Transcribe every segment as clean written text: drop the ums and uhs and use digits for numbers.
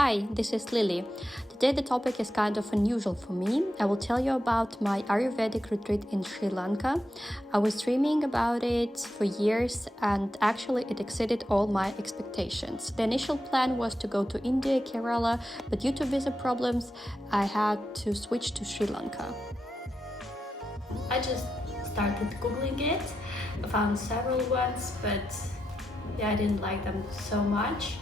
Hi, this is Lily. Today the topic is kind of unusual for me. I will tell you about my Ayurvedic retreat in Sri Lanka. I was dreaming about it for years and actually it exceeded all my expectations. The initial plan was to go to India, Kerala, but due to visa problems, I had to switch to Sri Lanka. I just started Googling it. I found several ones, but I didn't like them so much.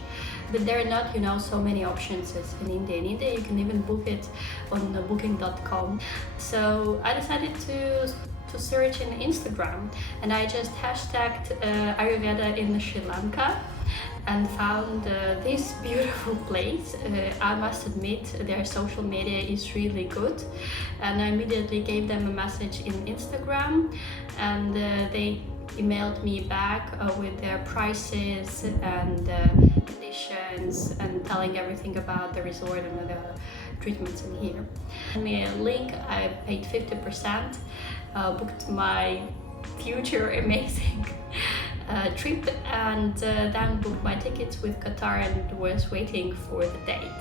But there are not, so many options as in India. In India, you can even book it on booking.com. So I decided to search in Instagram, and I just hashtagged Ayurveda in Sri Lanka and found this beautiful place. I must admit their social media is really good, and I immediately gave them a message in Instagram, and they emailed me back with their prices and conditions and telling everything about the resort and the treatments in here. Sent me a link. I paid 50%, booked my future amazing trip, and then booked my tickets with Qatar and was waiting for the date.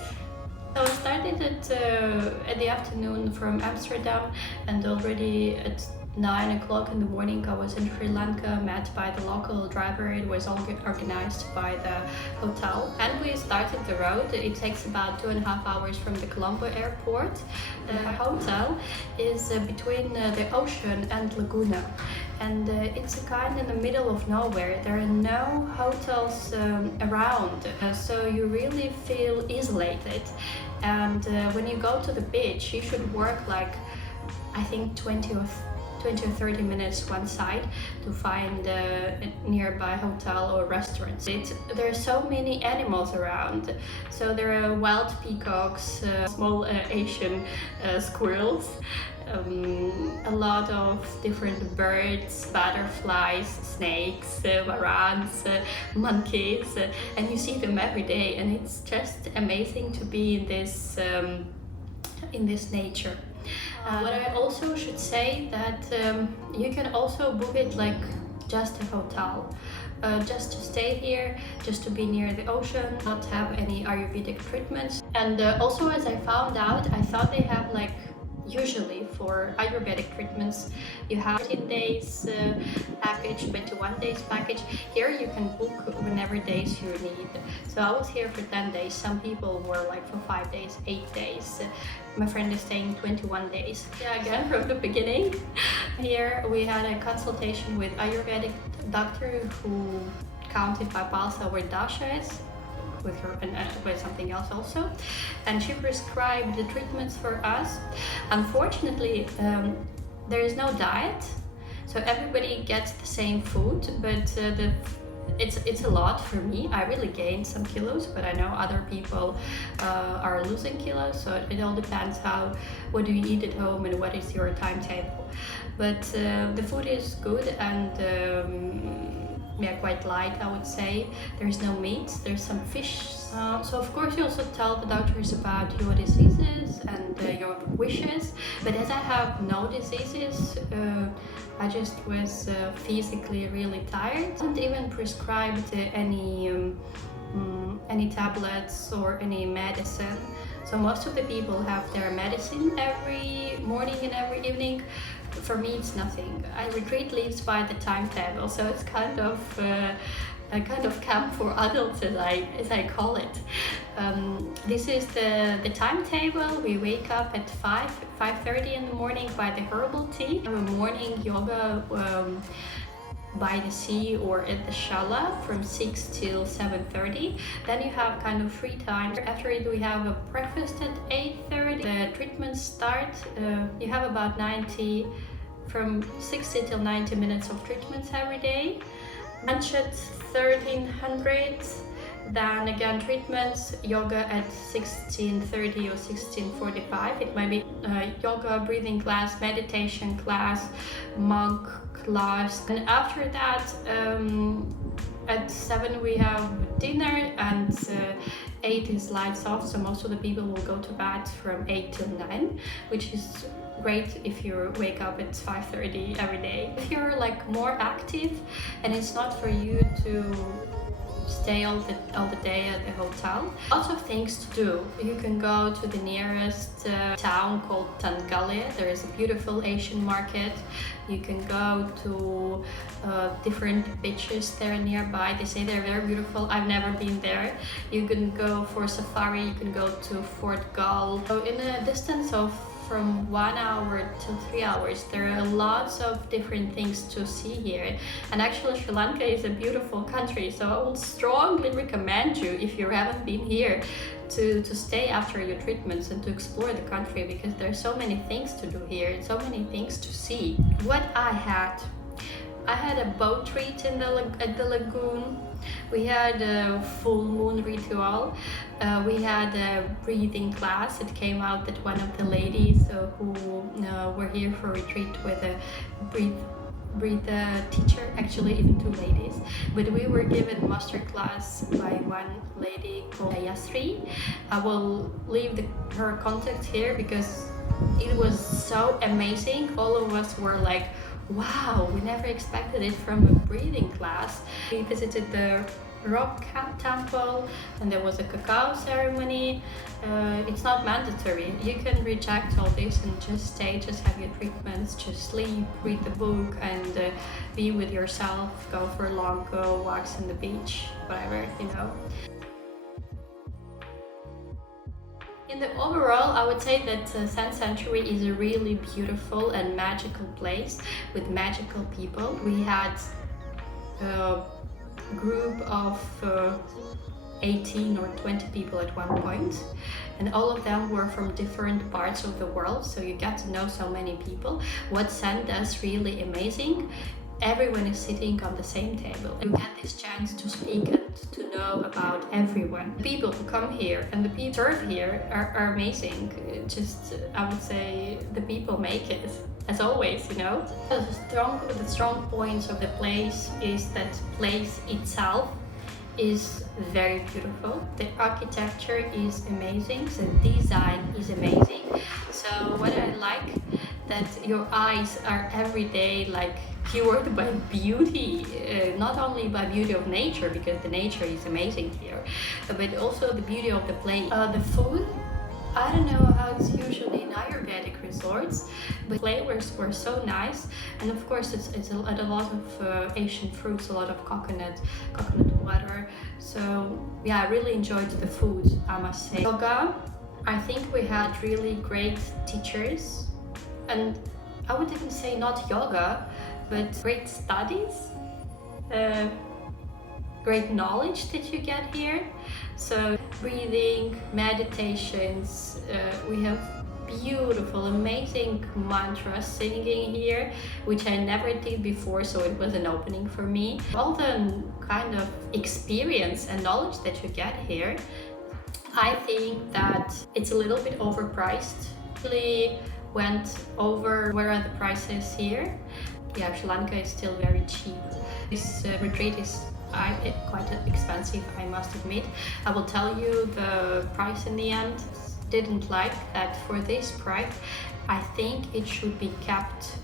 So I started at the afternoon from Amsterdam, and already at 9 o'clock in the morning I was in Sri Lanka, met by the local driver. It was all organized by the hotel, and we started the road. It takes about 2.5 hours from the Colombo airport. The hotel is between the ocean and Laguna, and it's kind in the middle of nowhere. There are no hotels around, so you really feel isolated. And when you go to the beach, you should work like I think 20 or 30 minutes one side to find a nearby hotel or restaurant. There are so many animals around. So there are wild peacocks, small Asian squirrels, a lot of different birds, butterflies, snakes, varans, monkeys, and you see them every day, and it's just amazing to be in this nature. What I also should say that you can also book it like just a hotel, just to stay here, just to be near the ocean, not have any Ayurvedic treatments. And also, as I found out, I thought they have like usually for Ayurvedic treatments you have 14 days package, 21 days package. Here you can book whenever days you need. So I was here for 10 days. Some people were like for 5 days, 8 days. My friend is staying 21 days. Again from the beginning. Here we had a consultation with Ayurvedic doctor who counted by pulse our dashas with her and with something else also, and she prescribed the treatments for us. Unfortunately, there is no diet, so everybody gets the same food, but it's a lot for me. I really gained some kilos, but I know other people are losing kilos, so it all depends what do you eat at home and what is your timetable. But the food is good and quite light, I would say. There's no meat, there's some fish. So of course you also tell the doctors about your diseases and your wishes, but as I have no diseases, I just was physically really tired. I didn't even prescribe any tablets or any medicine. So most of the people have their medicine every morning and every evening. For me, it's nothing. I retreat leaves by the timetable, so it's kind of a kind of camp for adults, as I call it. This is the timetable. We wake up at 5:30 in the morning by the herbal tea. Morning yoga by the sea or at the shala from 6 till 7:30. Then you have kind of free time. After it, we have a breakfast at 8:30. The treatments start. You have about from 60 till 90 minutes of treatments every day. Lunch at 1300. Then again treatments, yoga at 16:30 or 16:45. It might be yoga, breathing class, meditation class, monk class. And after that, at 7 we have dinner, and 8 is lights off, so most of the people will go to bed from 8 till 9, which is great if you wake up at 5:30 every day. If you're like more active and it's not for you to stay all the day at the hotel. Lots of things to do. You can go to the nearest town called Tranquility. There is a beautiful Asian market. You can go to different beaches there nearby. They say they're very beautiful. I've never been there. You can go for safari. You can go to Fort Gull. So in a distance of from 1 hour to 3 hours, there are lots of different things to see here. And actually Sri Lanka is a beautiful country, so I would strongly recommend you, if you haven't been here, to stay after your treatments and to explore the country, because there are so many things to do here and so many things to see. What I had a boat treat at the lagoon. We had a full moon ritual. We had a breathing class. It came out that one of the ladies who were here for retreat with a breathe teacher, actually even two ladies, but we were given master class by one lady called Sri. I will leave her contact here because it was so amazing. All of us were like, wow, we never expected it from a breathing class. We visited the rock temple and there was a cacao ceremony. It's not mandatory. You can reject all this and just stay, just have your treatments, just sleep, read the book, and be with yourself, go for long walks on the beach, whatever, you know. In the overall, I would say that Sen Sanctuary is a really beautiful and magical place with magical people. We had a group of 18 or 20 people at one point, and all of them were from different parts of the world, so you get to know so many people. What Sen does really amazing, everyone is sitting on the same table. You get this chance to speak and to know about everyone. The people who come here and the people serve here are amazing. Just, I would say, the people make it, as always, you know. The strong points of the place is that place itself is very beautiful. The architecture is amazing. The design is amazing. So what I like, that your eyes are every day like cured by beauty, not only by beauty of nature, because the nature is amazing here, but also the beauty of the place. The food, I don't know how it's usually in Ayurvedic resorts, but flavors were so nice. And of course it's a lot of Asian fruits, a lot of coconut water. So yeah, I really enjoyed the food, I must say. Yoga, I think we had really great teachers, and I would even say not yoga, but great studies, great knowledge that you get here. So breathing, meditations, we have beautiful, amazing mantras singing here, which I never did before, so it was an opening for me. All the kind of experience and knowledge that you get here, I think that it's a little bit overpriced. Really went over where are the prices here. Yeah, Sri Lanka is still very cheap. This retreat is quite expensive, I must admit. I will tell you the price in the end. Didn't like that for this price. I think it should be kept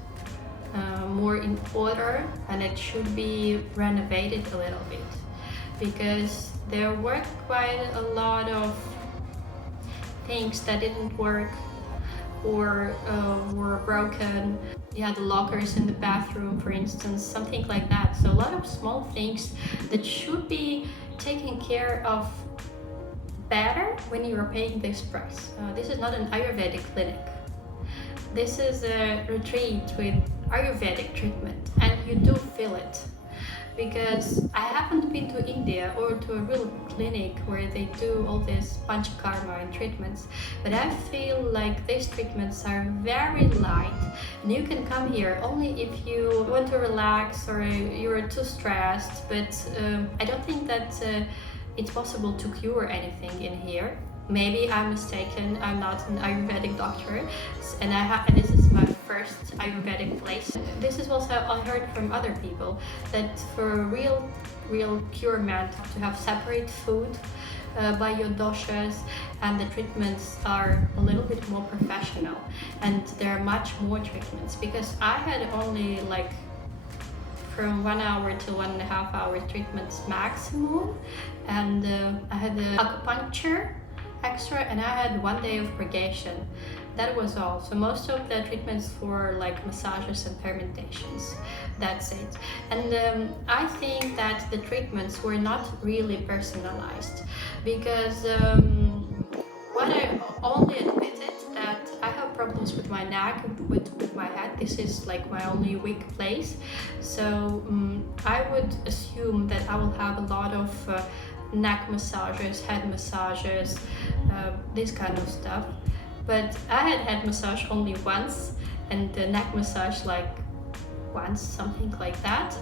more in order, and it should be renovated a little bit, because there were quite a lot of things that didn't work or were broken. Yeah, the lockers in the bathroom, for instance, something like that. So a lot of small things that should be taken care of better when you are paying this price. This is not an Ayurvedic clinic. This is a retreat with Ayurvedic treatment, and you do feel it. Because I haven't been to India or to a real clinic where they do all this panchakarma and treatments, but I feel like these treatments are very light, and you can come here only if you want to relax or you're too stressed, but I don't think that it's possible to cure anything in here. Maybe I'm mistaken, I'm not an Ayurvedic doctor, and this is my first Ayurvedic place. This is also I heard from other people, that for a real cure meant to have separate food by your doshas, and the treatments are a little bit more professional, and there are much more treatments, because I had only like from 1 hour to 1.5 hour treatments maximum, and I had the acupuncture extra, and I had 1 day of purgation. That was all. So most of the treatments for like massages and fermentations, that's it. And I think that the treatments were not really personalized, because what I only admitted that I have problems with my neck, with my head. This is like my only weak place. So I would assume that I will have a lot of neck massages, head massages, this kind of stuff. But I had head massage only once, and the neck massage like once, something like that.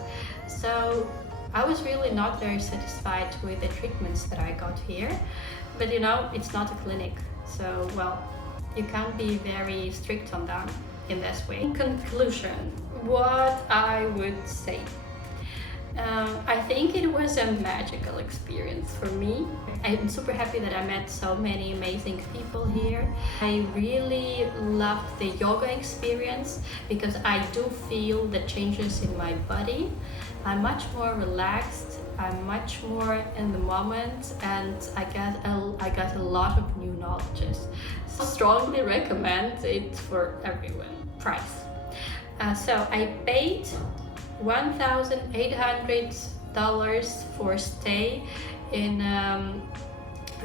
So I was really not very satisfied with the treatments that I got here. But you know, it's not a clinic, so well, you can't be very strict on them in this way. In conclusion, what I would say. I think it was a magical experience for me. I'm super happy that I met so many amazing people here. I really loved the yoga experience because I do feel the changes in my body. I'm much more relaxed, I'm much more in the moment, and I got a lot of new knowledges. So strongly recommend it for everyone. Price. So I paid $1,800 for stay in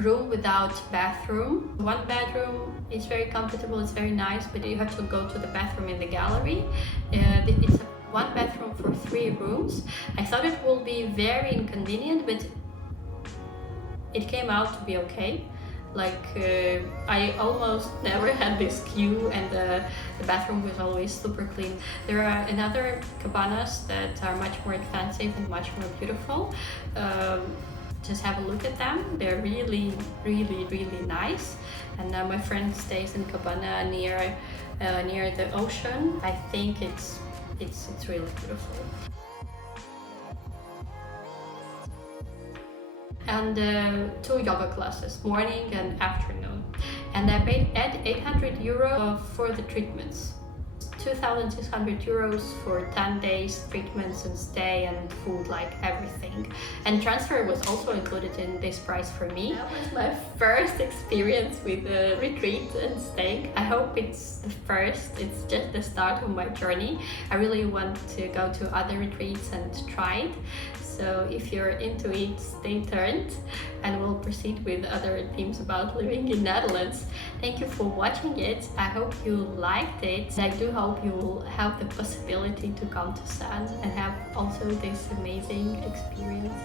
room without bathroom. One bedroom is very comfortable, it's very nice, but you have to go to the bathroom in the gallery. It's one bathroom for 3 rooms. I thought it will be very inconvenient, but it came out to be okay. Like I almost never had this queue, and the bathroom was always super clean. There are another cabanas that are much more expensive and much more beautiful. Just have a look at them. They're really, really, really nice. And my friend stays in cabana near the ocean. I think it's really beautiful. And 2 yoga classes, morning and afternoon. And I paid €800 for the treatments. €2,600 for 10 days treatments and stay and food, like everything. And transfer was also included in this price for me. That was my first experience with a retreat and staying. I hope it's the first, it's just the start of my journey. I really want to go to other retreats and try it. So if you're into it, stay tuned, and we'll proceed with other themes about living in Netherlands. Thank you for watching it. I hope you liked it. I do hope you will have the possibility to come to Sen and have also this amazing experience.